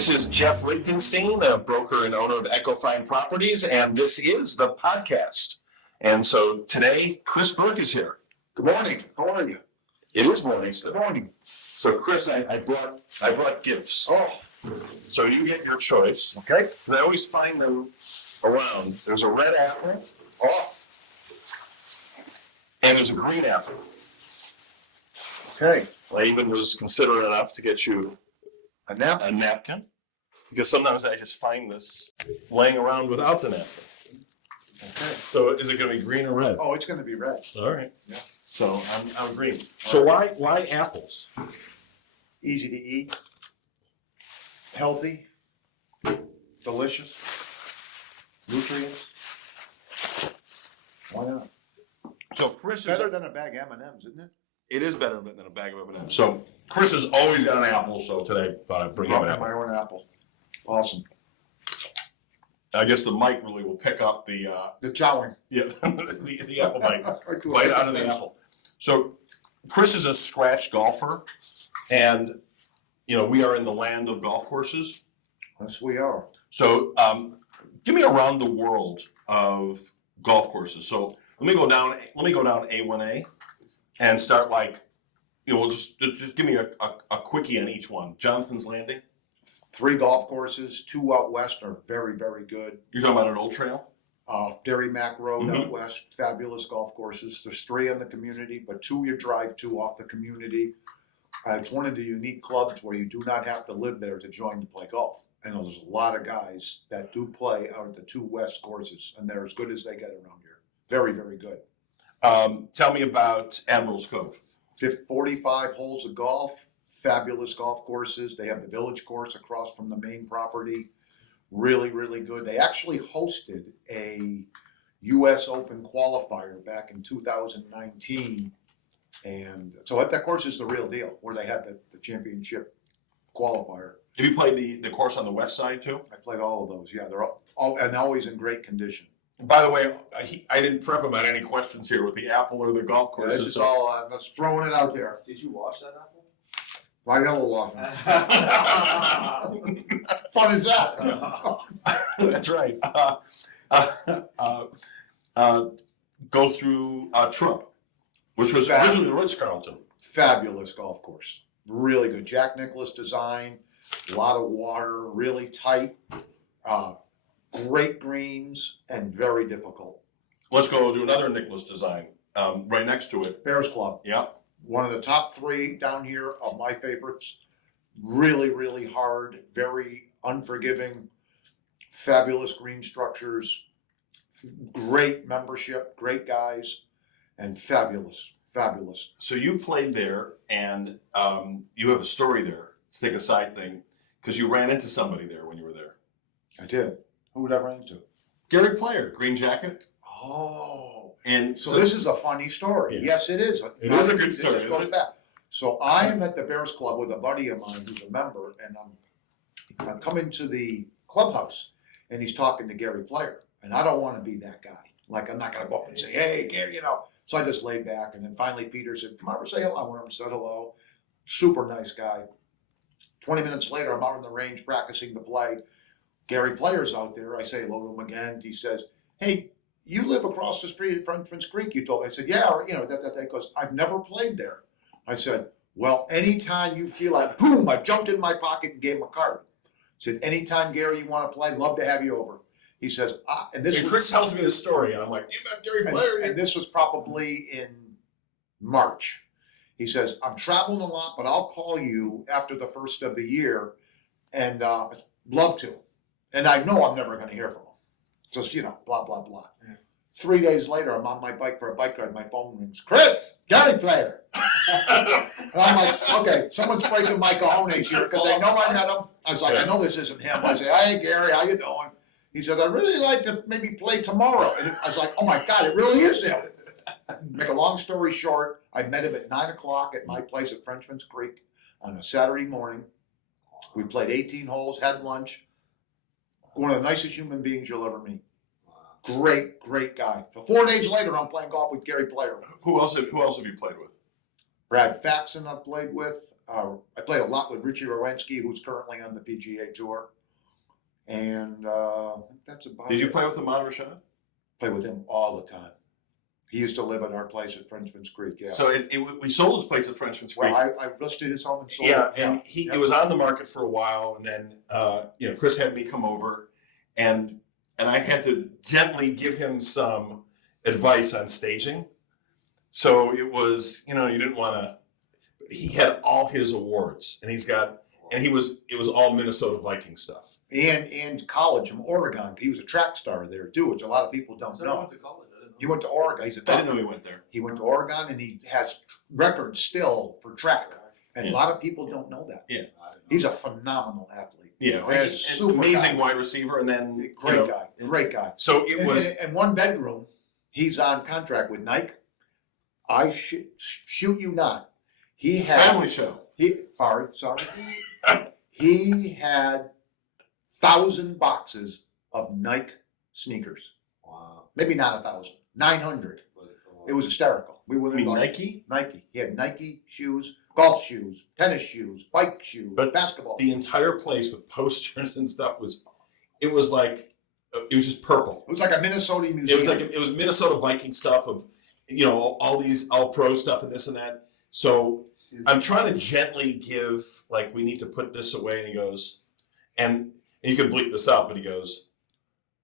This is Jeff Lichtenstein, a broker and owner of Ecofine Properties, and this is the podcast. And so today, Chris Burke is here. Good morning. How are you? It is morning. Good morning. So, Chris, I brought gifts. Oh, so you get your choice. Okay. Because I always find them around. There's a red apple. Oh. And there's a green apple. Okay. I even was considerate enough to get you a napkin, because sometimes I just find this laying around without the napkin. Okay. So is it going to be green or red? Oh, it's going to be red. All right. Yeah. So I'm green. So why apples? Easy to eat, healthy, delicious, nutrients. Why not? So Chris Better than a bag of M&Ms, isn't it? It is better than a bag of M&Ms. So Chris has always got an apple, so today I thought I'd bring him an apple. My own apple. Awesome. I guess the mic really will pick up the chowing. Yeah, the apple bite. Bite out of the apple. So Chris is a scratch golfer, and we are in the land of golf courses. Yes, we are. So give me a round the world of golf courses. So let me go down A1A. And start just give me a quickie on each one. Jonathan's Landing. 3 golf courses, 2 out west are very, very good. You're talking about an old trail? Derry Mac Road out west, fabulous golf courses. There's 3 in the community, but 2 you drive to off the community. It's one of the unique clubs where you do not have to live there to join to play golf. And there's a lot of guys that do play out at the 2 west courses, and they're as good as they get around here. Very, very good. Tell me about Admirals Cove. 45 holes of golf, fabulous golf courses. They have the village course across from the main property. Really, really good. They actually hosted a U.S. Open qualifier back in 2019. And so that course is the real deal, where they had the championship qualifier. Have you played the course on the west side too? I played all of those, yeah. They're all and always in great condition. By the way, I didn't prep about any questions here with the apple or the golf course. Yeah, this is all, just throwing it out there. Did you wash that apple? My yellow often. Fun is that? That's right. Go through Trump, which was originally the Ritz-Carlton. Fabulous golf course. Really good. Jack Nicklaus design, a lot of water, really tight. Great greens and very difficult. Let's go do another Nicklaus design right next to it. Bears Club. Yeah. One of the top 3 down here of my favorites. Really, really hard, very unforgiving, fabulous green structures, great membership, great guys, and fabulous, fabulous. So you played there, and you have a story there. Let's take a side thing, because you ran into somebody there when you were there. I did. Who would I run into? Gary Player, green jacket. Oh. And so this is a funny story. Yeah. Yes, it is. It is a good story. It goes back. So I am at the Bears Club with a buddy of mine who's a member, and I'm coming to the clubhouse, and he's talking to Gary Player. And I don't want to be that guy. Like, I'm not going to go up and say, hey, Gary, So I just laid back, and then finally Peter said, come over, say hello. I went over and said hello. Super nice guy. 20 minutes later, I'm out on the range practicing the play. Gary Player's out there. I say hello to him again. He says, hey, you live across the street at Frenchman's Creek, you told me. I said, yeah, that. He goes, I've never played there. I said, well, anytime you feel like, boom, I jumped in my pocket and gave him a card. I said, anytime, Gary, you want to play, love to have you over. He says, and Chris tells me the story, and I'm like, you met Gary Player. And this was probably in March. He says, I'm traveling a lot, but I'll call you after the first of the year, and love to. And I know I'm never going to hear from him. Just, blah, blah, blah. Yeah. 3 days later, I'm on my bike for a bike ride. My phone rings. Chris, Gary Player. And I'm like, okay, someone's breaking my cojones here because they know I met him. I was like, I know this isn't him. I say, hey, Gary, how you doing? He says, I'd really like to maybe play tomorrow. And I was like, oh, my God, it really is him. Make a long story short, I met him at 9 o'clock at my place at Frenchman's Creek on a Saturday morning. We played 18 holes, had lunch. One of the nicest human beings you'll ever meet. Great, great guy. So 4 days later, I'm playing golf with Gary Player. Who else have you played with? Brad Faxon I've played with. I played a lot with Richie Rowensky, who's currently on the PGA Tour. And that's about Did you it. play with Ahmad Rashad? Play with him all the time. He used to live at our place at Frenchman's Creek, yeah. So we sold his place at Frenchman's Creek. Well, I listed his home and sold Yeah, it. and it was on the market for a while, and then Chris had me come over, and I had to gently give him some advice on staging. So it was, you didn't want to. He had all his awards, and it was all Minnesota Viking stuff. And college from Oregon. He was a track star there too, which a lot of people don't know. Went to college. He went to Oregon. He's a I doctor. didn't know he went there. He went to Oregon, and he has records still for track. And a lot of people don't know that. Yeah. He's a phenomenal athlete. Yeah, And and super amazing guy. wide receiver, and then Great guy. So it was. And one bedroom, he's on contract with Nike. I shoot you not. He had Family show. Sorry. He had 1,000 boxes of Nike sneakers. Wow. Maybe not 1,000. 900. It was hysterical. We were I mean, like, Nike? Nike. He had Nike shoes, golf shoes, tennis shoes, bike shoes, But basketball. The entire place with posters and stuff it was just purple. It was like a Minnesota museum. It was Minnesota Viking stuff of, all these all pro stuff and this and that. So I'm trying to gently give, we need to put this away. And he goes, and you can bleep this out, but he goes,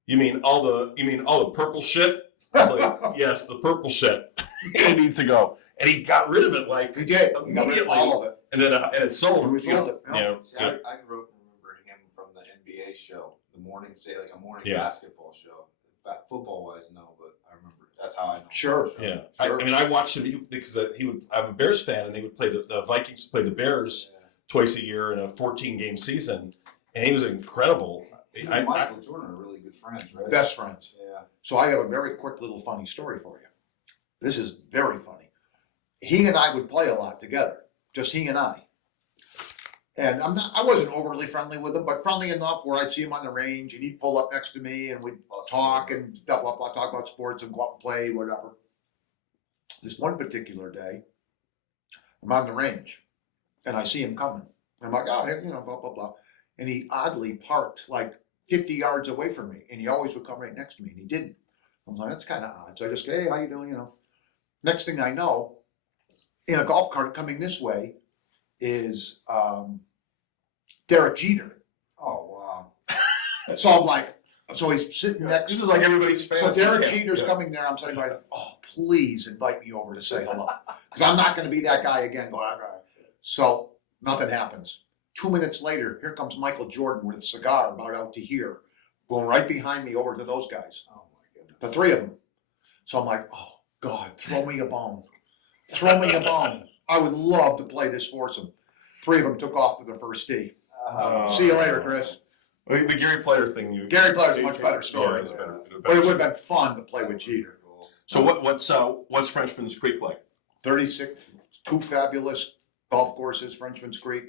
you mean all the purple shit? I was like, yes, the purple shit. It needs to go. And he got rid of it He did. He got rid of immediately. all of it. And then and it sold. And we sold it. Yeah. See, I remember him from the NBA show, the morning, like a morning Yeah. basketball show. Football wise, no, but I remember that's how I know. Sure. Yeah, Sure. I watched him because I'm a Bears fan, and they would play the Vikings play the Bears twice a year in a 14-game season, and he was incredible. He and Michael Jordan are really good friends, right? Best friends. Yeah. So I have a very quick little funny story for you. This is very funny. He and I would play a lot together, just he and I. And I wasn't overly friendly with him, but friendly enough where I'd see him on the range and he'd pull up next to me and we'd talk and blah, blah, blah, talk about sports and go out and play, whatever. This one particular day, I'm on the range and I see him coming. I'm like, oh, hey, blah, blah, blah. And he oddly parked like 50 yards away from me, and he always would come right next to me, and he didn't. I'm like, that's kind of odd. So I just go, hey, how you doing? Next thing I know, in a golf cart coming this way is Derek Jeter. Oh wow. So I'm like, so he's sitting next. This is like everybody's So fantasy. Derek Jeter's coming there. I'm saying, oh, please invite me over to say hello, because I'm not going to be that guy again. Going, all right. So nothing happens. 2 minutes later, here comes Michael Jordan with a cigar about out to here, going right behind me over to those guys. Oh my goodness. The three of them. So I'm like, oh God, throw me a bone. Throw me a bone. I would love to play this foursome. Three of them took off to the first tee. See you later, Chris. The Gary Player thing. Gary Player's a much better story. Yeah, better. But it would have been fun to play with Jeter. So what's Frenchman's Creek like? 36, two fabulous golf courses, Frenchman's Creek,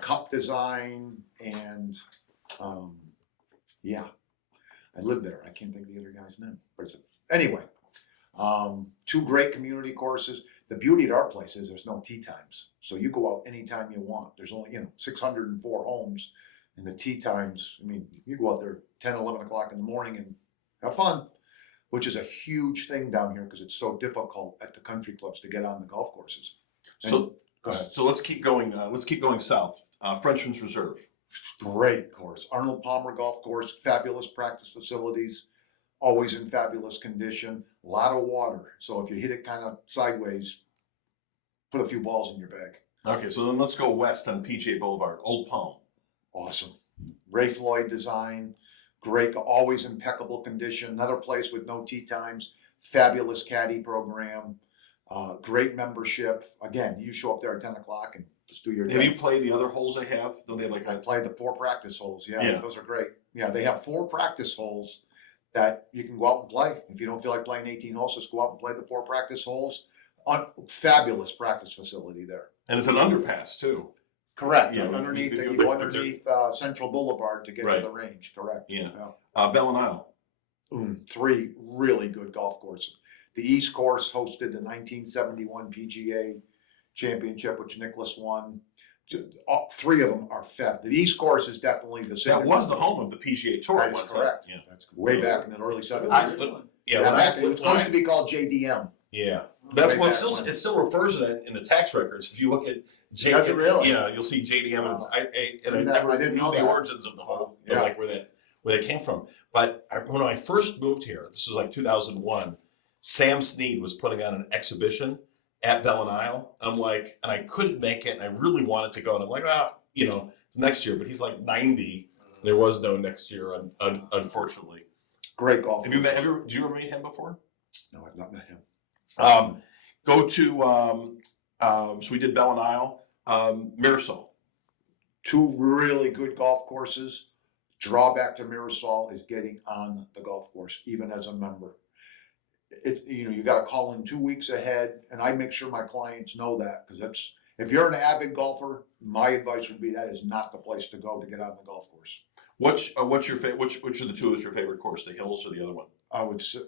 cup design, and yeah, I lived there. I can't think of the other guy's name. But anyway, two great community courses. The beauty of our place is there's no tee times. So you go out anytime you want. There's only, 604 homes. And the tee times, you go out there 10, 11 o'clock in the morning and have fun, which is a huge thing down here because it's so difficult at the country clubs to get on the golf courses. So Go ahead. So let's keep going. Let's keep going south. Frenchman's Reserve. Great course. Arnold Palmer Golf Course, fabulous practice facilities, always in fabulous condition, a lot of water. So if you hit it kind of sideways, put a few balls in your bag. Okay, so then let's go west on PGA Boulevard. Old Palm. Awesome. Ray Floyd design, great, always impeccable condition. Another place with no tee times, fabulous caddy program, great membership. Again, you show up there at 10 o'clock and just do your Have thing. you played the other holes they have? Don't they have like I a played the 4 practice holes. Yeah, Yeah. those are great. Yeah, they have 4 practice holes that you can go out and play. If you don't feel like playing 18 holes, just go out and play the 4 practice holes. Fabulous practice facility there. and it's an underpass too. Correct. Yeah, Underneath, you- you you- go you- underneath Central Boulevard to get to Right. the range. Correct. Yeah. Yeah. BallenIsles. 3 really good golf courses. The East Course hosted the 1971 PGA championship, which Nicholas won. All three of them are fed. The East course is definitely the same. That was the home of the PGA Tour. That at is one time. correct. Yeah. That's way back in the early 70s. Yeah, when it was supposed to be called JDM. Yeah, that's Way what back still when. it still refers to that in the tax records. If you look at Does it really? Yeah, you'll see JDM, and I I never didn't knew know the that. origins of the whole, Yeah. like where that came from. But when I first moved here, this was like 2001. Sam Snead was putting on an exhibition at BallenIsles. I'm like, and I couldn't make it, and I really wanted to go, and I'm like, it's next year. But he's like 90. There was no next year, unfortunately. Great golf. Did you ever meet him before? No, I've not met him. Go to so we did BallenIsles, Mirasol. Two really good golf courses. Drawback to Mirasol is getting on the golf course, even as a member. You got to call in 2 weeks ahead, and I make sure my clients know that, because if you're an avid golfer, my advice would be that is not the place to go to get on the golf course. What's your favorite? Which of the two is your favorite course? The Hills or the other one? I would say,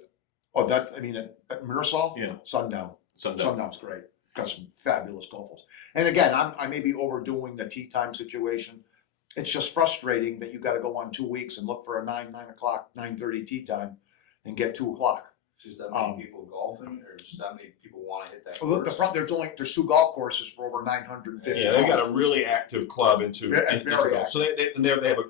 at Mirasol, Yeah, Sundown. Sundown. Sundown's great. Got some fabulous golfers. And again, I may be overdoing the tee time situation. It's just frustrating that you got to go on 2 weeks and look for a 9 o'clock, 9:30 tee time and get 2 o'clock. Just that many people golfing, or just that many people want to hit that Well, course? there's 2 golf courses for over 950. Yeah, they've got a really active club into Very golf. active. So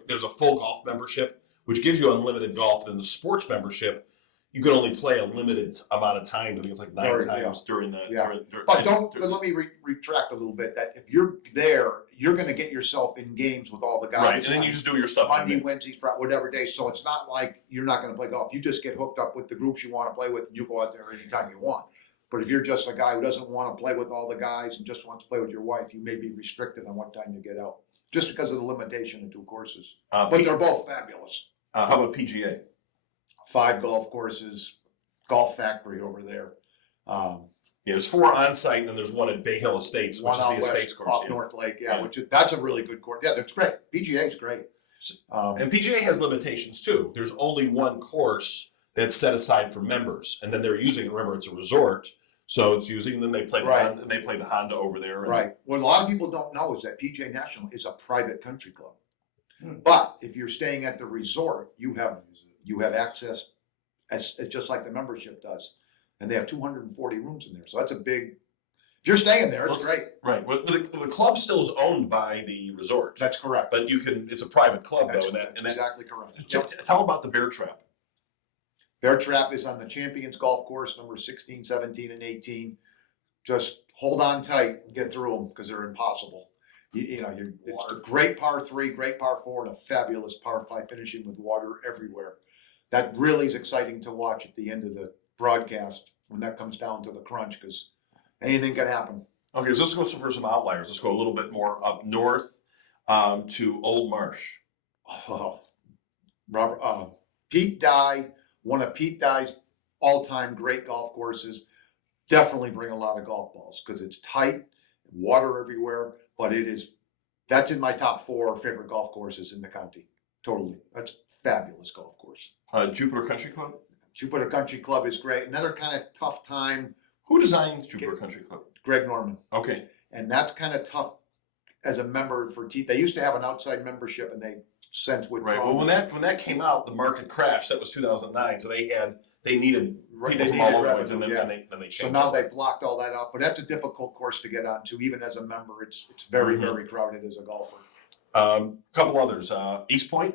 there's a full golf membership, which gives you unlimited golf. Then the sports membership, you can only play a limited amount of time. I think it's like 9 times during the. Yeah. During, But let me retract a little bit. That if you're there, you're going to get yourself in games with all the guys. Right, and then you just do your stuff. Monday, Wednesday, Friday, whatever day. So it's not like you're not going to play golf. You just get hooked up with the groups you want to play with, and you go out there anytime you want. But if you're just a guy who doesn't want to play with all the guys and just wants to play with your wife, you may be restricted on what time you get out, just because of the limitation of 2 courses. But they're both fabulous. How about PGA? 5 golf courses, Golf Factory over there. Yeah, there's 4 on site, and then there's one at Bay Hill Estates, which One is out the west, Estates course. off Yeah. North Lake, Yeah. that's a really good course. Yeah, that's great. PGA is great. And PGA has limitations too. There's only one course that's set aside for members, and then they're using. Remember, it's a resort, so it's using. Then they play Right. the Honda over there. Right. What a lot of people don't know is that PGA National is a private country club. But if you're staying at the resort, you have access as just like the membership does, and they have 240 rooms in there. So that's a big. If you're staying there, it's great. Right. Well, the club still is owned by the resort, That's correct. but you can. It's a private club That's though, and that. exactly correct. Tell about the Bear Trap. Bear Trap is on the Champions Golf Course, number 16, 17, and 18. Just hold on tight and get through them because they're impossible. It's a great par 3, great par 4, and a fabulous par 5 finishing with water everywhere. That really is exciting to watch at the end of the broadcast when that comes down to the crunch, because anything can happen. Okay, so let's go for some outliers. Let's go a little bit more up north to Old Marsh. Oh, Pete Dye, one of Pete Dye's all-time great golf courses. Definitely bring a lot of golf balls because it's tight, water everywhere. But that's in my top 4 favorite golf courses in the county. Totally, that's fabulous golf course. Jupiter Country Club. Jupiter Country Club is great. Another kind of tough time. Who designed Jupiter Country Club? Greg Norman. Okay. And that's kind of tough as a member for They used to have an outside membership, and they sent with Right. Well, when that came out, the market crashed. That was 2009. So they needed people from all over the place, and then they changed. So now they blocked all that out. But that's a difficult course to get onto, even as a member. It's very very crowded as a golfer. Couple others. Eastpointe.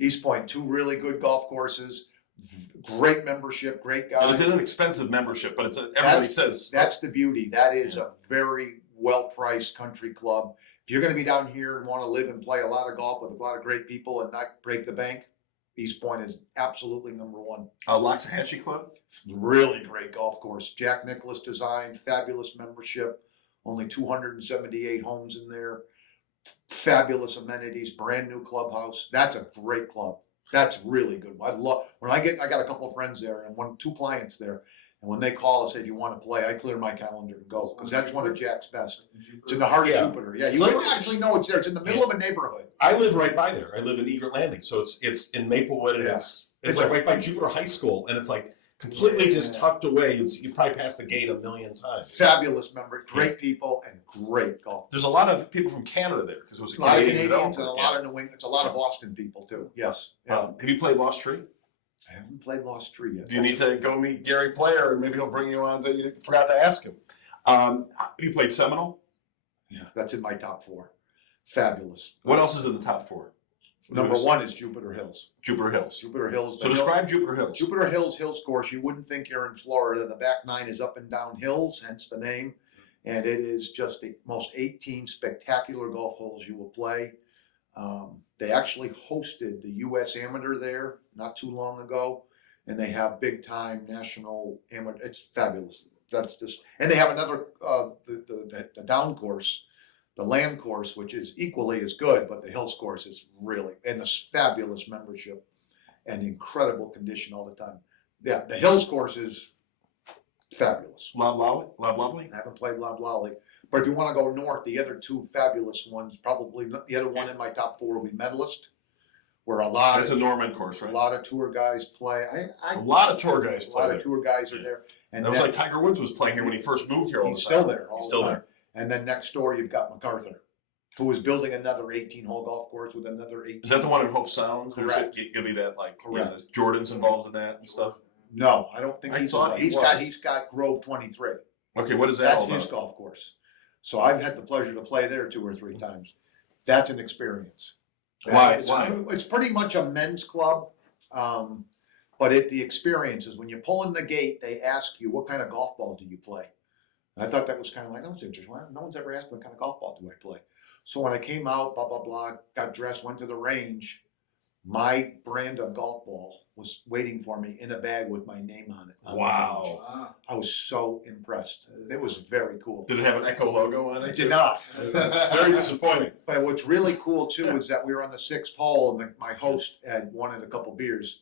Eastpointe, 2 really good golf courses. Great membership, great guys. It's an inexpensive membership, but everybody says that's the beauty. That is a very well-priced country club. If you're going to be down here and want to live and play a lot of golf with a lot of great people and not break the bank, Eastpointe is absolutely number 1. Loxahatchee Club. Really great golf course. Jack Nicklaus design, fabulous membership. Only 278 homes in there. Fabulous amenities, brand new clubhouse. That's a great club. That's really good. I love when I got a couple of friends there and 2 clients there, and when they call and say, if you want to play, I clear my calendar and go, because that's one of Jack's best. It's in the heart of Jupiter. Yeah, you wouldn't actually know it's there. It's in the middle of a neighborhood. I live right by there. I live in Egret Landing, so it's in Maplewood, and it's like right by Jupiter High School, and it's like completely just Yeah. tucked away. You probably passed the gate a million times. Fabulous member, great people, and great golf. There's a lot of people from Canada there because it was A lot of Canadian Canadians and a developer. lot of New England. It's a lot of Boston people too. Yes. Yeah. Have you played Lost Tree? I haven't played Lost Tree yet. Do you need to go meet Gary Player and maybe he'll bring you on? You forgot to ask him. You played Seminole? Yeah, that's in my top 4. Fabulous. What else is in the top 4? Number 1 is Jupiter Hills. Jupiter Hills. Jupiter Hills. So describe Jupiter Hills. Jupiter Hills course. You wouldn't think you're in Florida. The back 9 is up and down hills, hence the name. And it is just the most 18 spectacular golf holes you will play. They actually hosted the U.S. Amateur there not too long ago, and they have big time national amateur. It's fabulous. That's just, and they have another the down course, the land course, which is equally as good, but the hills course is really, and the fabulous membership and incredible condition all the time. Yeah, the hills course is fabulous. Loblolly? I haven't played Loblolly, but if you want to go north, the other 2 fabulous ones, probably the other one in my top 4 will be Medalist, where a lot That's a of Norman course, right? a lot of tour guys play. A lot of tour guys A play lot there. of tour guys are there, and That was then- like Tiger Woods was playing here when he first moved here all the he's time. still there. All He's the still time. there. And then next door, you've got MacArthur, who is building another 18-hole golf course with another 18. Is that the one in Hope Sound? Or is Correct. it gonna be that like Correct. the Jordan's involved in that and stuff? No, I don't think I he's. thought he He's was. got Grove 23. Okay, what is that That's all his about? golf course. So I've had the pleasure to play there 2 or 3 times. That's an experience. Why? It's, Why? It's pretty much a men's club, but the experience is when you pull in the gate, they ask you, what kind of golf ball do you play? And I thought that was kind of like, that was interesting. Well, no one's ever asked me what kind of golf ball do I play. So when I came out, blah, blah, blah, got dressed, went to the range, my brand of golf ball was waiting for me in a bag with my name on it. on the range. Wow. I was so impressed. It was very cool. Did it have an Echo logo on it? It did not. Very disappointing. But what's really cool too is that we were on the 6th hole and my host had wanted a couple beers.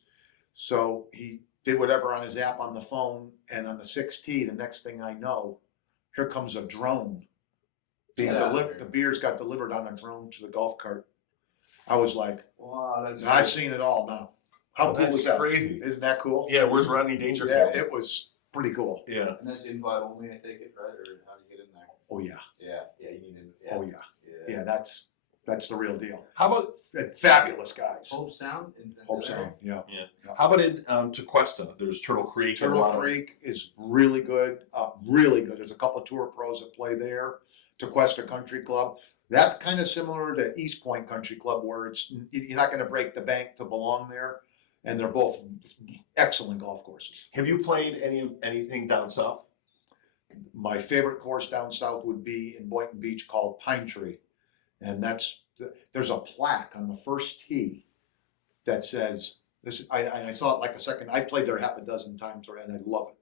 So he did whatever on his app on the phone, and on the 6th tee, the next thing I know, here comes a drone being Get out of delivered. here. The beers got delivered on a drone to the golf cart. I was like, Wow, that's I've seen it all now. How cool That's is that? crazy. Isn't that cool? Yeah, where's Rodney Yeah, Dangerfield? it was pretty cool. Yeah. And that's invite only, I take it, right? Or how do you get in there? Oh yeah. Yeah, you need to. Yeah. Oh yeah. Yeah, that's the real deal. How about Fabulous guys. Hope Sound. Hope so. Yeah. how about in Tequesta? There's Turtle Creek. and a Turtle lot of- Creek is really good, really good. There's a couple of tour pros that play there. Tequesta Country Club. That's kind of similar to Eastpointe Country Club, where it's you're not going to break the bank to belong there, and they're both excellent golf courses. Have you played anything down south? My favorite course down south would be in Boynton Beach called Pine Tree, and there's a plaque on the first tee that says this. I saw it like a second. I played there half a dozen times already, and I love it.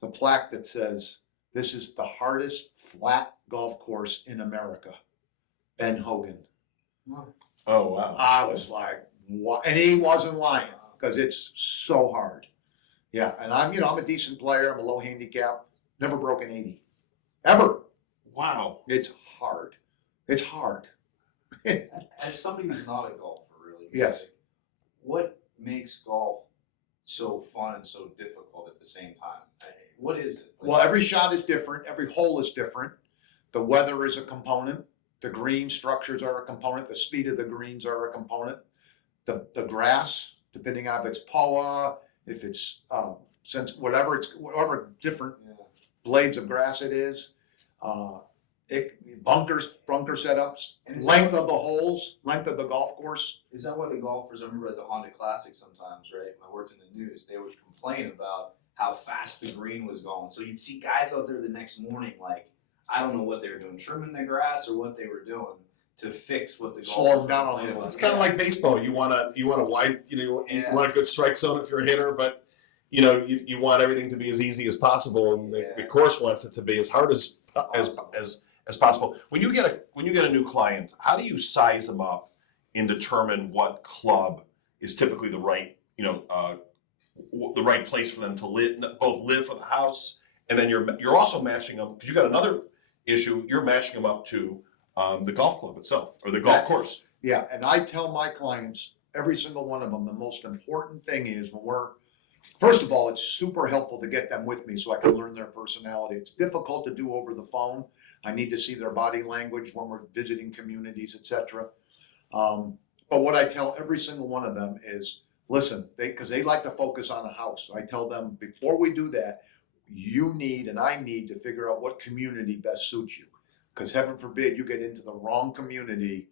The plaque that says this is the hardest flat golf course in America. Ben Hogan. Oh wow. I was like, what? And he wasn't lying because it's so hard. Yeah, and I'm a decent player. I'm a low handicap. Never broke an 80, ever. Wow. It's hard. It's hard. As somebody who's not a golfer, really. Yes. What makes golf so fun and so difficult at the same time? What is it? Well, every shot is different. Every hole is different. The weather is a component. The green structures are a component. The speed of the greens are a component. The grass, depending on if it's POA, if it's whatever different Yeah. blades of grass it is, bunker setups, And is length that- of the holes, length of the golf course. Is that why the golfers, I remember at the Honda Classic sometimes, right? When I worked in the news, they would complain about how fast the green was going. So you'd see guys out there the next morning, like, I don't know what they were doing, trimming the grass or what they were doing to fix what the Slow golfers them down were a playing little. with. It's kind of like baseball. You want a wide, you Yeah. want a good strike zone if you're a hitter, but you want everything to be as easy as possible, and the Yeah. course wants it to be as hard as possible. When you get a new client, how do you size them up and determine what club is typically the right the right place for them to live for the house, and then you're also matching them because you got another issue. You're matching them up to the golf club itself or the golf course. Yeah, and I tell my clients, every single one of them, the most important thing is when we're First of all, it's super helpful to get them with me so I can learn their personality. It's difficult to do over the phone. I need to see their body language when we're visiting communities, etc. But what I tell every single one of them is, listen, because they like to focus on a house. I tell them, before we do that, you need and I need to figure out what community best suits you. Because heaven forbid you get into the wrong community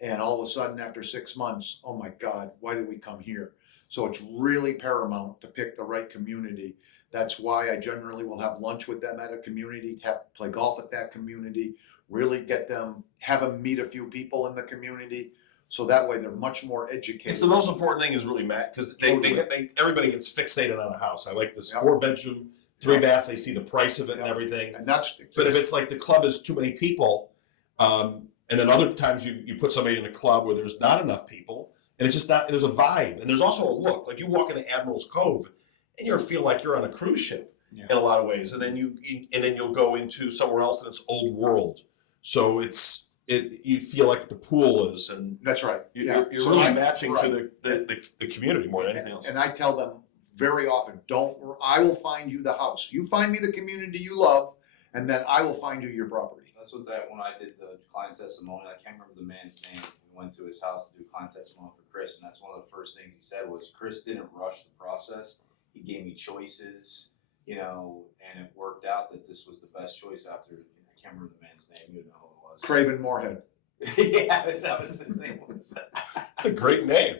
and all of a sudden after 6 months, oh my God, why did we come here? So it's really paramount to pick the right community. That's why I generally will have lunch with them at a community, play golf at that community, really get them, have them meet a few people in the community. So that way they're much more educated. It's the most important thing is really, Matt, because everybody gets fixated on a house. I like this 4-bedroom, 3 baths. They see the price of it and everything. And that's, but if it's like the club is too many people, and then other times you put somebody in a club where there's not enough people, and it's just not, there's a vibe, and there's also a look. Like you walk into Admirals Cove, and you feel like you're on a cruise ship in a lot of ways, and then you'll go into somewhere else, and it's old world. So you feel like the pool is, and that's right. You're really matching to the community more than anything else. And I tell them very often, I will find you the house. You find me the community you love, and then I will find you your property. That's what when I did the client testimony, I can't remember the man's name. We went to his house to do client testimony for Chris, and that's one of the first things he said was Chris didn't rush the process. He gave me choices, and it worked out that this was the best choice after, I can't remember the man's name, you know who it was. Craven Moorhead. Yeah, that was his name. It's a great name.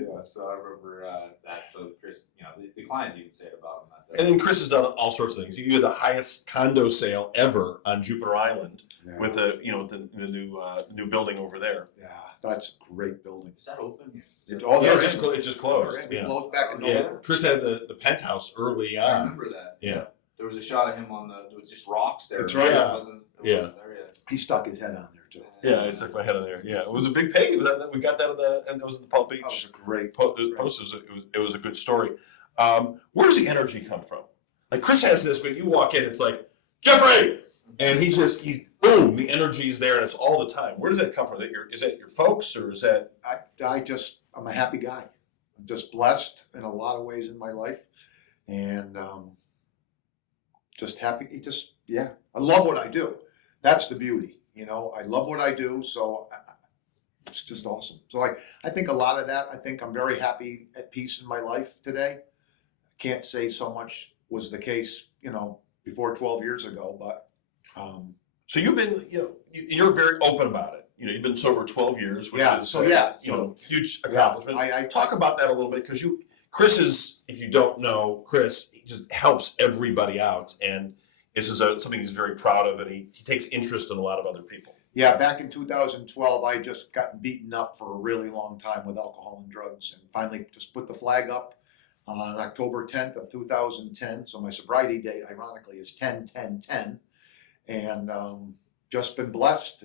Yeah, so I remember that. So Chris, the clients even say it about him. And then Chris has done all sorts of things. You had the highest condo sale ever on Jupiter Island with the new building over there. Yeah, that's a great building. Is that open? It just closed. It closed back in November. Chris had the penthouse early on. I remember that. Yeah. There was a shot of him there was just rocks there. That's right. Yeah. It wasn't there yet. He stuck his head on there too. Yeah, I stuck my head on there. Yeah, it was a big pig. We got that and it was in the Palm Beach. That was a great post. It was a good story. Where does the energy come from? Like Chris has this, when you walk in, it's like, Jeffrey! And he boom, the energy's there and it's all the time. Where does that come from? Is that your folks or is that? I'm a happy guy. I'm just blessed in a lot of ways in my life. And just happy. I love what I do. That's the beauty. I love what I do. So it's just awesome. So I think a lot of that, I think I'm very happy, at peace in my life today. I can't say so much was the case, before 12 years ago, but. So you've been, you're very open about it. You've been sober 12 years, which is huge accomplishment. I talk about that a little bit because Chris is, if you don't know Chris, he just helps everybody out, and this is something he's very proud of, and he takes interest in a lot of other people. Yeah, back in 2012, I just gotten beaten up for a really long time with alcohol and drugs, and finally just put the flag up on October 10th of 2010. So my sobriety date, ironically, is 10/10/10, and just been blessed.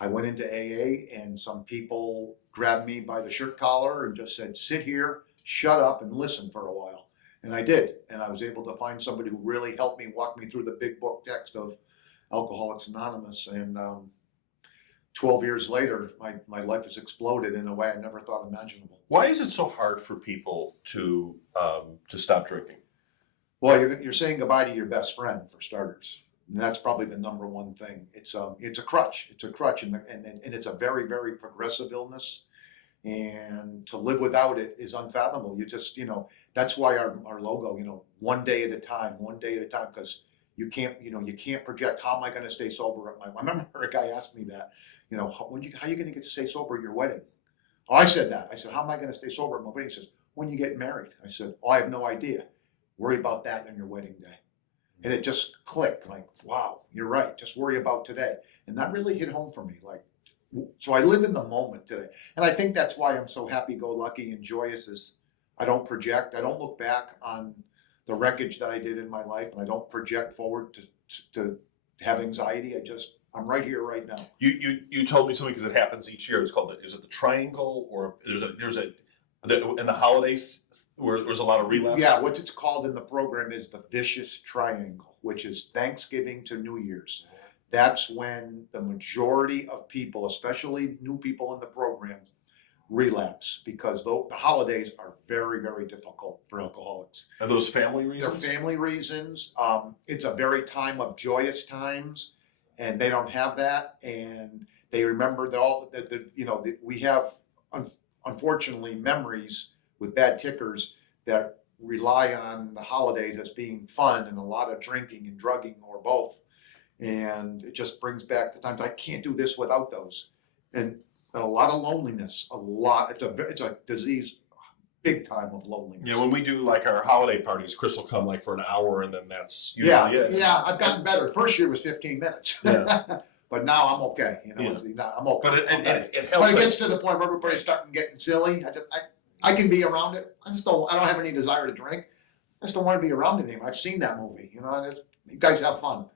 I went into AA, and some people grabbed me by the shirt collar and just said, "Sit here, shut up, and listen for a while." And I did, and I was able to find somebody who really helped me, walk me through the big book text of Alcoholics Anonymous, and 12 years later, my life has exploded in a way I never thought imaginable. Why is it so hard for people to stop drinking? Well, you're saying goodbye to your best friend, for starters. And that's probably the number one thing. It's a crutch. It's a crutch, and it's a very, very progressive illness. And to live without it is unfathomable. You just, that's why our logo, one day at a time, because you can't project, how am I going to stay sober at I remember a guy asked me that, how are you going to get to stay sober at your wedding? Oh, I said that. I said, how am I going to stay sober at my wedding? He says, when you get married. I said, oh, I have no idea. Worry about that on your wedding day. And it just clicked, like, wow, you're right. Just worry about today. And that really hit home for me. So I live in the moment today. And I think that's why I'm so happy-go-lucky and joyous, is I don't project. I don't look back on the wreckage that I did in my life, and I don't project forward to have anxiety. I'm right here, right now. You told me something, because it happens each year. It's called, is it the triangle, or in the holidays where there's a lot of relapse? Yeah, what it's called in the program is the vicious triangle, which is Thanksgiving to New Year's. That's when the majority of people, especially new people in the program, relapse because the holidays are very, very difficult for alcoholics. Are those family They're reasons? family reasons. It's a very time of joyous times, and they don't have that. And they remember that we have unfortunately memories with bad tickers that rely on the holidays as being fun and a lot of drinking and drugging or both. And it just brings back the times I can't do this without those, and a lot of loneliness. It's a disease, big time of loneliness. Yeah, when we do like our holiday parties, Chris will come like for an hour, and then that's Yeah, usually it. yeah, I've gotten better. First year was 15 minutes. Yeah. But now I'm okay. Yeah. I'm okay. But it I'm better. helps. But it like- gets to the point where everybody's starting getting silly. I can be around it. I don't have any desire to drink. I just don't want to be around it anymore. I've seen that movie. You guys have fun.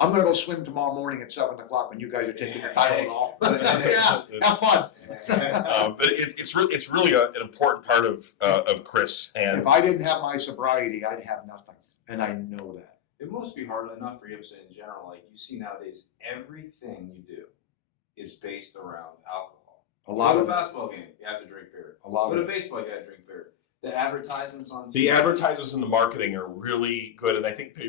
I'm gonna go swim tomorrow morning at 7 o'clock when you guys are taking your Tylenol. Yeah, have fun. but it's really an important part of Chris. And If I didn't have my sobriety, I'd have nothing, and I know that. It must be hard enough for you, I'm saying in general, like you see nowadays, everything you do is based around alcohol. A lot Go to of a it. basketball game, you have to drink beer. A lot Go to of it. baseball, you got to drink beer. The advertisements on the TV, advertisements and the marketing are really good, and I think they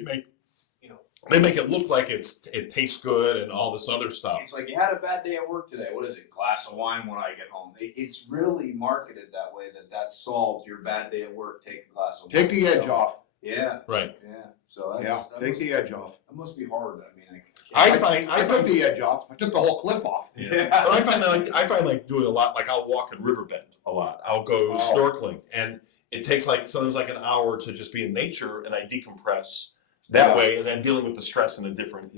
make it look like it tastes good and all this other stuff. It's like you had a bad day at work today. What is it? Glass of wine when I get home. It's really marketed that way that solves your bad day at work. Take a glass of wine. Take the edge off. Yeah. Right. Yeah. So that's, Yeah, that take must, the edge off. that must be hard. I mean, I I took find the edge off. I took the whole cliff off. Yeah. But I find like doing a lot. Like I'll walk in Riverbend a lot. I'll go snorkeling, and it takes sometimes like an hour to just be in nature, and I decompress that way, and then dealing with the stress in a different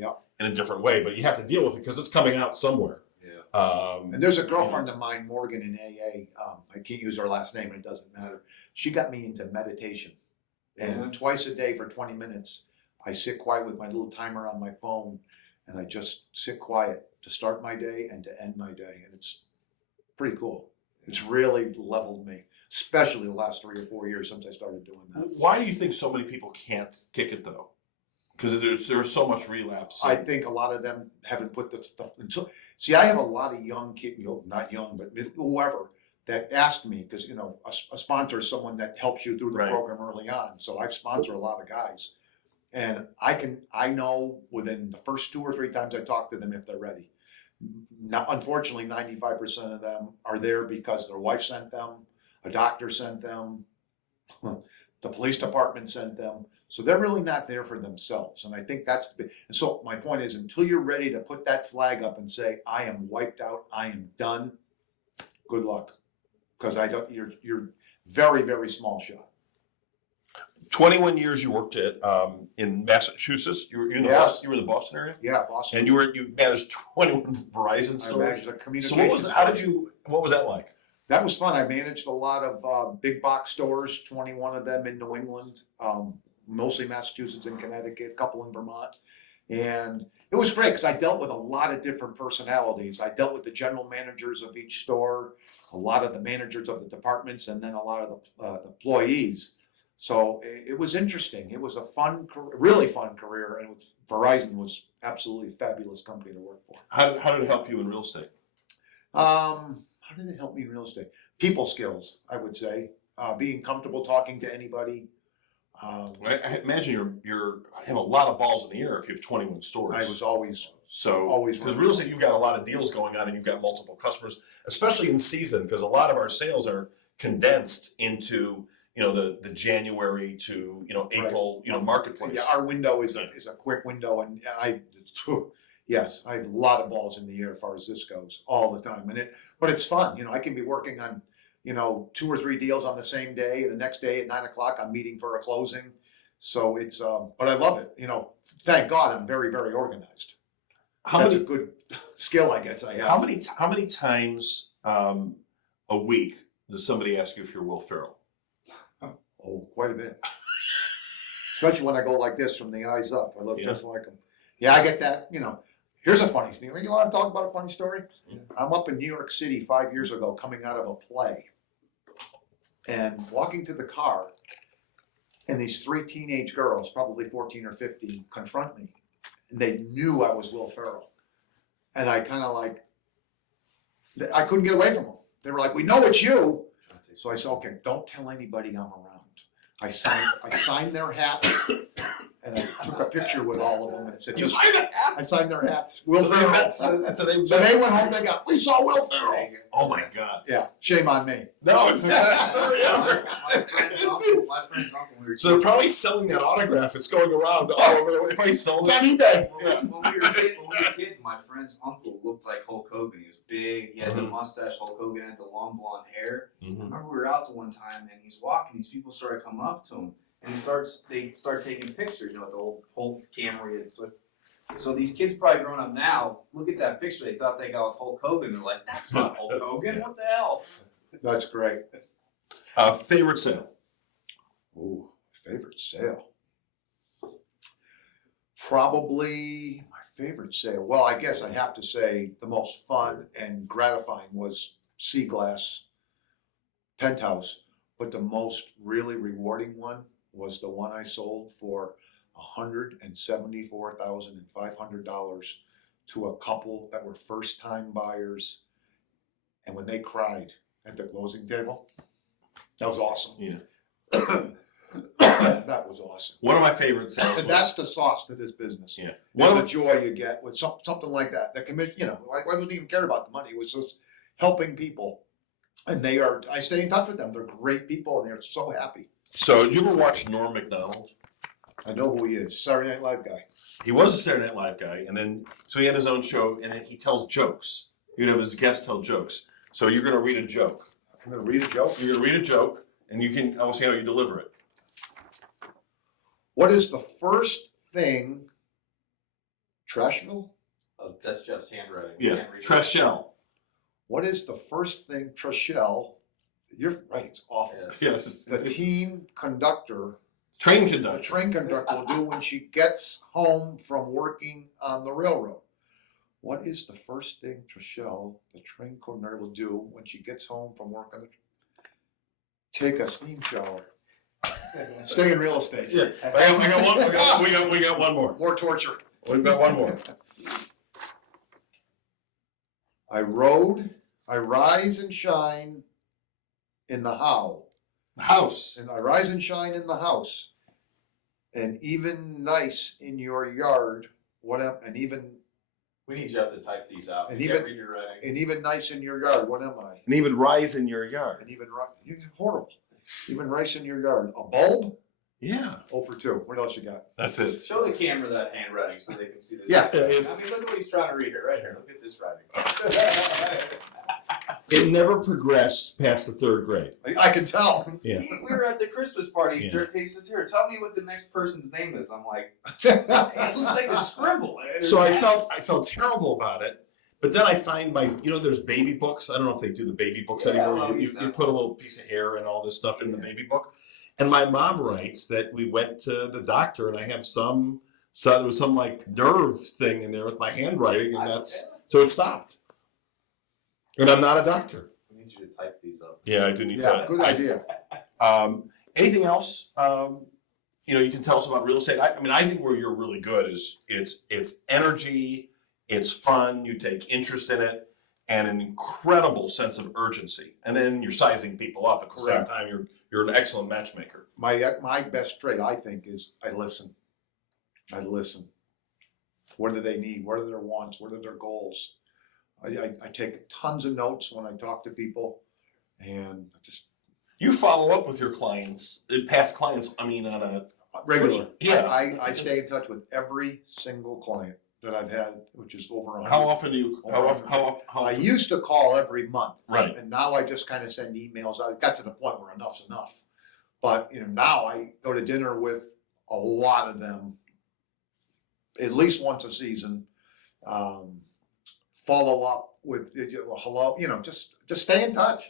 way. But you have to deal with it because it's coming out somewhere. Yeah. And there's a girlfriend of mine, Morgan, in AA. I can't use her last name, it doesn't matter. She got me into meditation. And twice a day for 20 minutes, I sit quiet with my little timer on my phone, and I just sit quiet to start my day and to end my day. And it's pretty cool. It's really leveled me, especially the last 3 or 4 years since I started doing that. Why do you think so many people can't kick it though? Because there's so much relapse. I think a lot of them haven't put the stuff into. See, I have a lot of young kids, not young, but whoever, that asked me, because a sponsor is someone that helps you through the program early on. So I've sponsored a lot of guys, and I know within the first 2 or 3 times I talk to them if they're ready. Now, unfortunately, 95% of them are there because their wife sent them, a doctor sent them, the police department sent them. So they're really not there for themselves. And I think that's and so my point is, until you're ready to put that flag up and say, I am wiped out, I am done, good luck. Because you're very, very small shot. 21 years you worked at in Massachusetts. You were in the Boston area? Yeah, Boston. And you managed 21 Verizon I stores. managed a communications. So what was that like? That was fun. I managed a lot of big box stores, 21 of them in New England, mostly Massachusetts and Connecticut, a couple in Vermont. And it was great because I dealt with a lot of different personalities. I dealt with the general managers of each store, a lot of the managers of the departments, and then a lot of the employees. So it was interesting. It was a really fun career, and Verizon was absolutely a fabulous company to work for. How did it help you in real estate? How did it help me in real estate? People skills, I would say. Being comfortable talking to anybody. I imagine you have a lot of balls in the air if you have 21 stores. I was always because real estate, you've got a lot of deals going on and you've got multiple customers, especially in season, because a lot of our sales are condensed into the January to April marketplace. Yeah, our window is a quick window, and yes, I have a lot of balls in the air as far as this goes all the time, but it's fun. I can be working on 2 or 3 deals on the same day, and the next day at 9 o'clock I'm meeting for a closing. So it's but I love it. Thank God I'm very, very organized. That's a good skill, I guess I have. How many times a week does somebody ask you if you're Will Ferrell? Oh, quite a bit. Especially when I go like this from the eyes up. I look just like him. Yeah, I get that. Here's a funny story. You want to talk about a funny story? Yeah. I'm up in New York City 5 years ago coming out of a play and walking to the car, and these 3 teenage girls, probably 14 or 15, confront me. And they knew I was Will Ferrell. And I kind of I couldn't get away from them. they were like, we know it's you. So I said, okay, don't tell anybody I'm around. I signed their hats, and I took a picture with all of them and said, just, I signed their hats. Will Ferrell. So they went home, we saw Will Ferrell. Oh my God. Yeah, shame on me. No, it's the best story ever. My friend's uncle. So they're probably selling that autograph. It's going around all over the way. Probably sold it. On eBay. When we were kids, my friend's uncle looked like Hulk Hogan. He was big. He had the mustache. Hulk Hogan had the long blonde hair. I remember we were out the one time, and he's walking. These people started coming up to him, and they start taking pictures. You know, with the old Hulk camera. And so these kids probably grown up now. Look at that picture. They thought they got with Hulk Hogan. They're like, that's not Hulk Hogan. What the hell? That's great. Favorite sale? Ooh, favorite sale. Probably my favorite sale. Well, I guess I'd have to say the most fun and gratifying was Sea Glass Penthouse, but the most really rewarding one was the one I sold for $174,500 to a couple that were first-time buyers, and when they cried at the closing table, that was awesome. Yeah. That was awesome. One of my favorite sales. And that's the sauce to this business. Yeah. One the joy you get with something like that. That commit, I wasn't even care about the money. It was just helping people, and I stay in touch with them. They're great people, and they're so happy. So, you ever watch Norm Macdonald? I know who he is. Saturday Night Live guy. He was a Saturday Night Live guy, and then so he had his own show, and then he tells jokes. He would have his guests tell jokes. So you're going to read a joke. I'm going to read a joke. You're going to read a joke, and I will see how you deliver it. What is the first thing? Trashel? Oh, that's Jeff's handwriting. Yeah, Trashel. What is the first thing Trashel? Your writing's awful. Yes. The team conductor. Train The conductor. train conductor will do when she gets home from working on the railroad. What is the first thing Trashel, the train conductor, will do when she gets home from work on the take a steam shower. Stay in real estate. Yeah, I got one. We got one more. More torture. We've got one more. I rise and shine in the how. The house. And I rise and shine in the house. And even nice in your yard. And even We need Jeff to type these out. And You even- can't read your writing. and even nice in your yard. What am I? And even rise in your yard. And even you're horrible. Even rice in your yard. A bulb? Yeah, 0 for 2. What else you got? that's it. Show the camera that handwriting so they can see this. Yeah. I mean, look at what he's trying to read here. Right here. Look at this writing. It never progressed past the third grade. I can tell. Yeah. We were at the Christmas party. Yeah. He says, "Here, tell me what the next person's name is." I'm like, it looks like a scribble. So I felt terrible about it. But then I find there's baby books. I don't know if they do the baby books Yeah, anymore. well, You put a little piece of hair and all this stuff in the baby book. And my mom writes that we went to the doctor and I have there was some like nerve thing in there with my handwriting, and so it stopped. And I'm not a doctor. We need you to type these up. Yeah, I do need Yeah, to. good idea. Anything else? You can tell us about real estate. I think where you're really good is it's energy, it's fun, you take interest in it, and an incredible sense of urgency. And then you're sizing people up at the same time. You're an excellent matchmaker. My best trait, I think, is I listen. I listen. What do they need? What are their wants? What are their goals? I take tons of notes when I talk to people, and just You follow up with your clients, past clients. On a regular. Yeah. I stay in touch with every single client that I've had, which is over 100. How often do you? How often? I used to call every month, Right. and now I just kind of send emails. I got to the point where enough's enough. But now I go to dinner with a lot of them, at least once a season. Follow up with hello. Just stay in touch,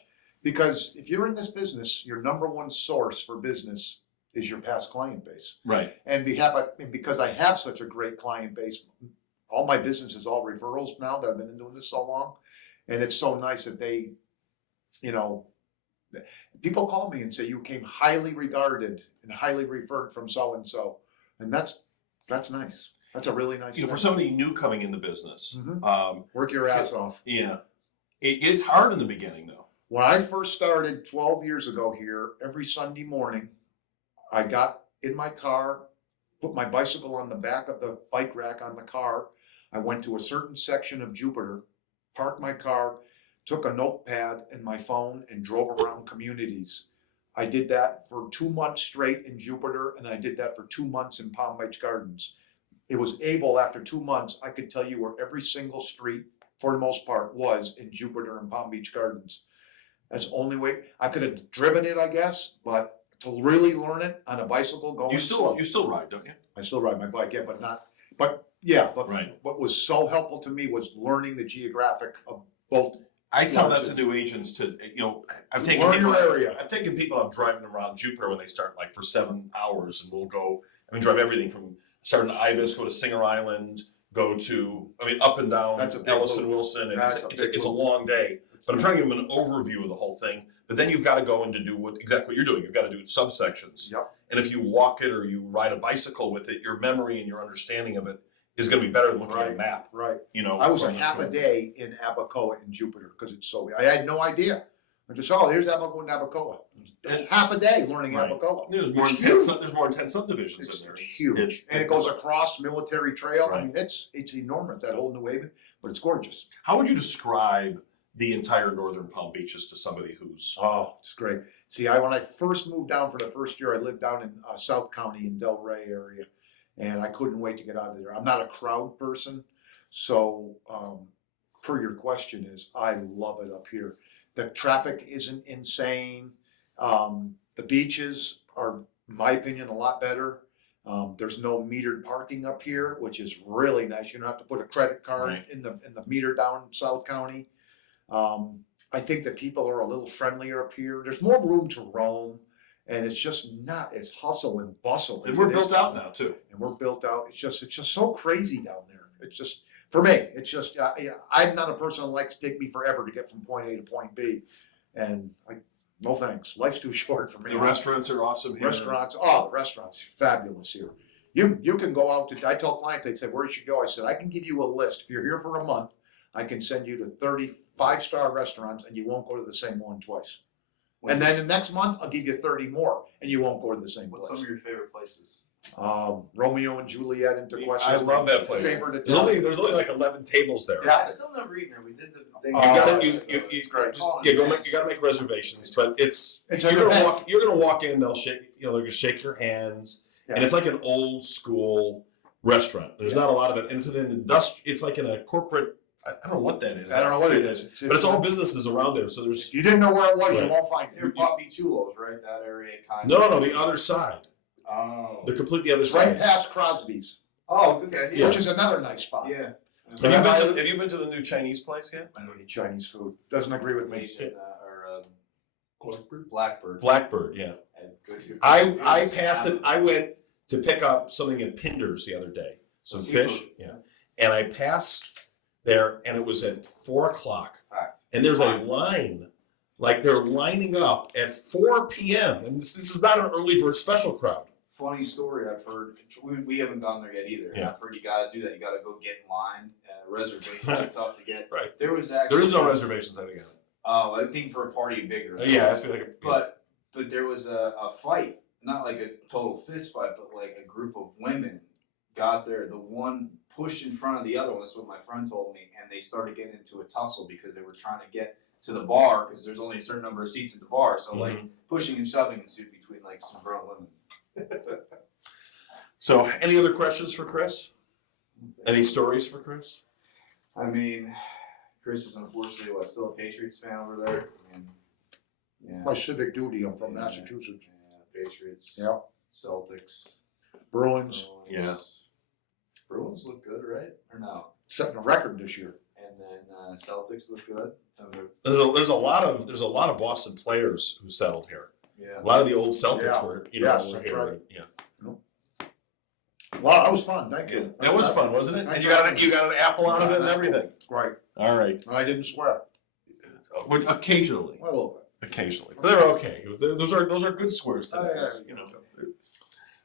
because if you're in this business, your number one source for business is your past client base. Right. And because I have such a great client base, all my business is all referrals now that I've been doing this so long. And it's so nice that they, people call me and say, you came highly regarded and highly referred from so-and-so. And that's nice. That's a really nice thing. For somebody new coming in the business, Work your ass off. yeah, it's hard in the beginning though. When I first started 12 years ago here, every Sunday morning, I got in my car, put my bicycle on the back of the bike rack on the car. I went to a certain section of Jupiter, parked my car, took a notepad and my phone and drove around communities. I did that for 2 months straight in Jupiter, and I did that for 2 months in Palm Beach Gardens. It was able, after 2 months, I could tell you where every single street, for the most part, was in Jupiter and Palm Beach Gardens. That's the only way. I could have driven it, I guess, but to really learn it on a bicycle going slow. You still ride, don't you? I still ride my bike, yeah, but Right. what was so helpful to me was learning the geographic of both. I tell that to new agents to, I've taken Learn people, your area. I've taken people out driving around Jupiter when they start like for 7 hours, and we'll go, drive everything from starting to Ibis, go to Singer Island, go to, up and down That's a big Ellis loop. and Wilson, and That's it's a a, big it's a loop. long day. But I'm trying to give them an overview of the whole thing. But then you've got to go in to do exactly what you're doing. You've got to do subsections. Yep. And if you walk it or you ride a bicycle with it, your memory and your understanding of it is going to be better than looking at a map. Right. I I was a half a day in Abacoa in Jupiter because it's so. I had no idea. I just here's Abacoa and Abacoa. Half a day learning Right. Abacoa. There's more intense subdivisions in there. It's huge, and it goes across Military Trail. I Right. mean, it's enormous, that whole New Haven, but it's gorgeous. How would you describe the entire northern Palm Beaches to somebody who's Oh, it's great. See, when I first moved down for the first year, I lived down in South County in Del Rey area, and I couldn't wait to get out of there. I'm not a crowd person, so per your question is, I love it up here. The traffic isn't insane. The beaches are, in my opinion, a lot better. There's no metered parking up here, which is really nice. You don't have to put a credit card Right. in the meter down in South County. I think that people are a little friendlier up here. There's more room to roam, and it's just not as hustle and bustle. and as we're it is built down out there. now too. And we're built out. It's just so crazy down there. It's just, for me, it's just, I'm not a person that likes to take me forever to get from point A to point B. And no thanks. Life's too short for me. The restaurants are awesome here. The restaurants, fabulous here. You can go out to, I tell clients, they say, where you should go? I said, I can give you a list. If you're here for a month, I can send you to 30 5-star restaurants and you won't go to the same one twice. And then the next month, I'll give you 30 more and you won't go to the same What's place. some of your favorite places? Romeo and Juliet in Tequesta. I is love my that place. Favorite There's Italian. only like 11 tables there. Yeah. I still never eaten there. We did the thing. You gotta it's great. you gotta make reservations, but It's you're an gonna event. you're gonna walk in, they'll shake they're gonna shake your hands, and Yeah. it's like an old school restaurant. There's not a lot of it, and it's an it's like in a corporate. I don't know what that is. I don't know what it is. but it's all businesses around there. So there's If you didn't know where it was, you Right. won't find Near it. Poppy Chulos, right? That area kind no the other side. Oh. The completely other It's right side. past Crosby's, Oh, okay. Yeah. which is another nice spot. Yeah. Have you been to the new Chinese place yet? I don't eat Chinese food. Doesn't agree with me. Asian, or Blackbird. Blackbird, yeah. Had good- I passed it. I went to pick up something at Pinder's the other day, some fish, Seafood. yeah. And I passed there, and it was at 4:00, Packed. and there's a line, like they're lining up at 4 p.m. And this is not an early bird special crowd. Funny story I've heard. We haven't gone there yet either. Yeah. I've heard you got to do that. You got to go get in line. Reservations are tough to get. Right. There was actually. There is no reservations, I think. Oh, I think for a party bigger. Yeah, that's like a. But there was a fight, not like a total fist fight, but like a group of women got there. The one pushed in front of the other one. That's what my friend told me, and they started getting into a tussle because they were trying to get to the bar because there's only a certain number of seats at the bar. So like pushing and shoving ensued between like some grown women. So, any other questions for Chris? Any stories for Chris? I mean, Chris is unfortunately still a Patriots fan over there. And, yeah. My civic duty. I'm from Massachusetts. Yeah, Patriots. Yeah. Celtics. Bruins Yeah. Bruins look good, right? Or no? setting a record this year. And then Celtics look good. There's a lot of Boston players who settled here. Yeah. A lot of the old Celtics Yeah. were Yes, were that's here. right. Yeah. Wow, that was fun. Thank you. That was fun, wasn't it? Thank And you. you got an apple out of it and everything. Right. All right. I didn't swear. Occasionally. Well, a little bit. Occasionally. They're okay. Those are good swears today. Yeah. You know.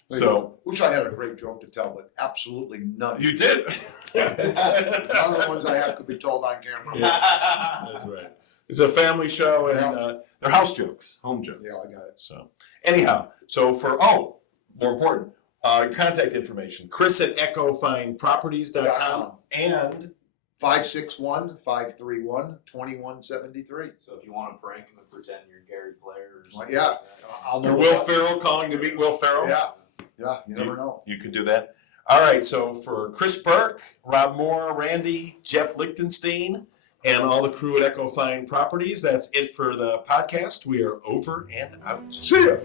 So Wish I had a great joke to tell, but absolutely none. you did. None of the ones I have could be told on camera. Yeah. That's right. It's a family show, and they're house jokes, home jokes. Yeah, I got it. So anyhow, more important, contact information, Chris at echofineproperties.com and 561-531-2173. So if you want to prank them and pretend you're Gary Player or something. Yeah, like that. I'll know. Will Ferrell calling to beat Will Ferrell. Yeah, you never know. You could do that. All right, so for Chris Burke, Rob Moore, Randy, Jeff Lichtenstein, and all the crew at Echo Fine Properties, that's it for the podcast. We are over and out. See ya.